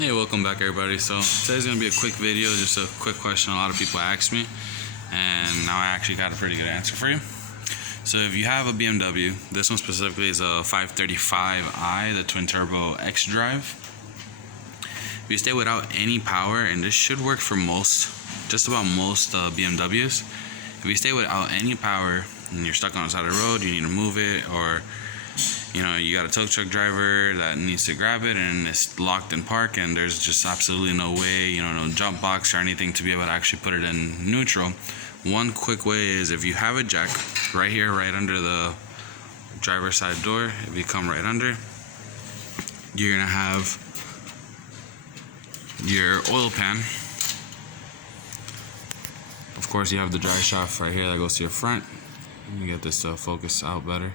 Hey, welcome back everybody. So today's gonna be a quick video, just a quick question a lot of people ask me, and now I actually got a pretty good answer for you. So if you have a BMW, this one specifically is a 535i, the twin turbo X drive. If you stay without any power, and this should work for just about most BMWs, if you stay without any power and you're stuck on the side of the road, you need to move it, or you got a tow truck driver that needs to grab it and it's locked in park, and there's just absolutely no way, no jump box or anything to be able to actually put it in neutral. One quick way is, if you have a jack right here, right under the driver's side door, if you come right under, you're gonna have your oil pan. Of course, you have the drive shaft right here that goes to your front. Let me get this to focus out better.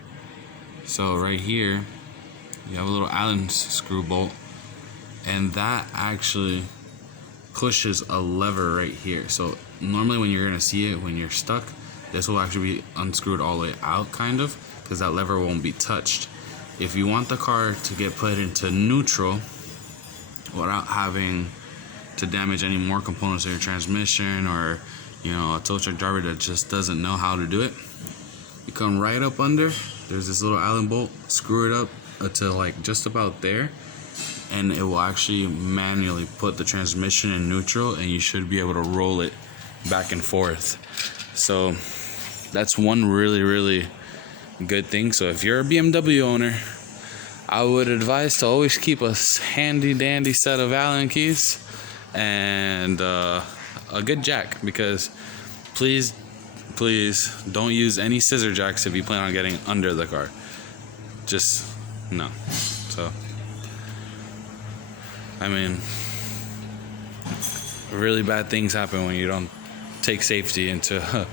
So right here, you have a little Allen screw bolt, and that actually pushes a lever right here. So normally when you're gonna see it when you're stuck, this will actually be unscrewed all the way out, kind of, because that lever won't be touched. If you want the car to get put into neutral without having to damage any more components of your transmission, or a tow truck driver that just doesn't know how to do it, you come right up under. There's this little Allen bolt, screw it up to like just about there, and it will actually manually put the transmission in neutral, and you should be able to roll it back and forth. So that's one really good thing. So if you're a BMW owner, I would advise to always keep a handy dandy set of Allen keys and a good jack, because please don't use any scissor jacks if you plan on getting under the car. Just no. So really bad things happen when you don't take safety into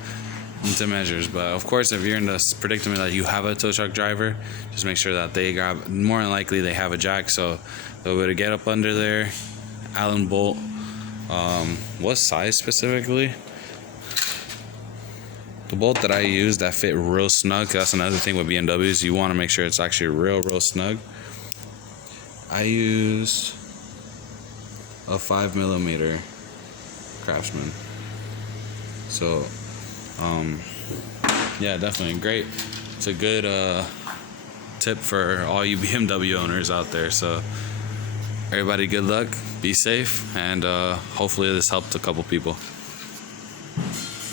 measures. But of course, if you're in this predicament that you have a tow truck driver, just make sure that they grab, more than likely they have a jack, so they'll be able to get up under there. Allen bolt. What size specifically? The bolt that I used that fit real snug. That's another thing with BMWs. You want to make sure it's actually real snug. I used a 5mm Craftsman. So, yeah, definitely great. It's a good tip for all you BMW owners out there. So, everybody, good luck, be safe, and hopefully this helped a couple people.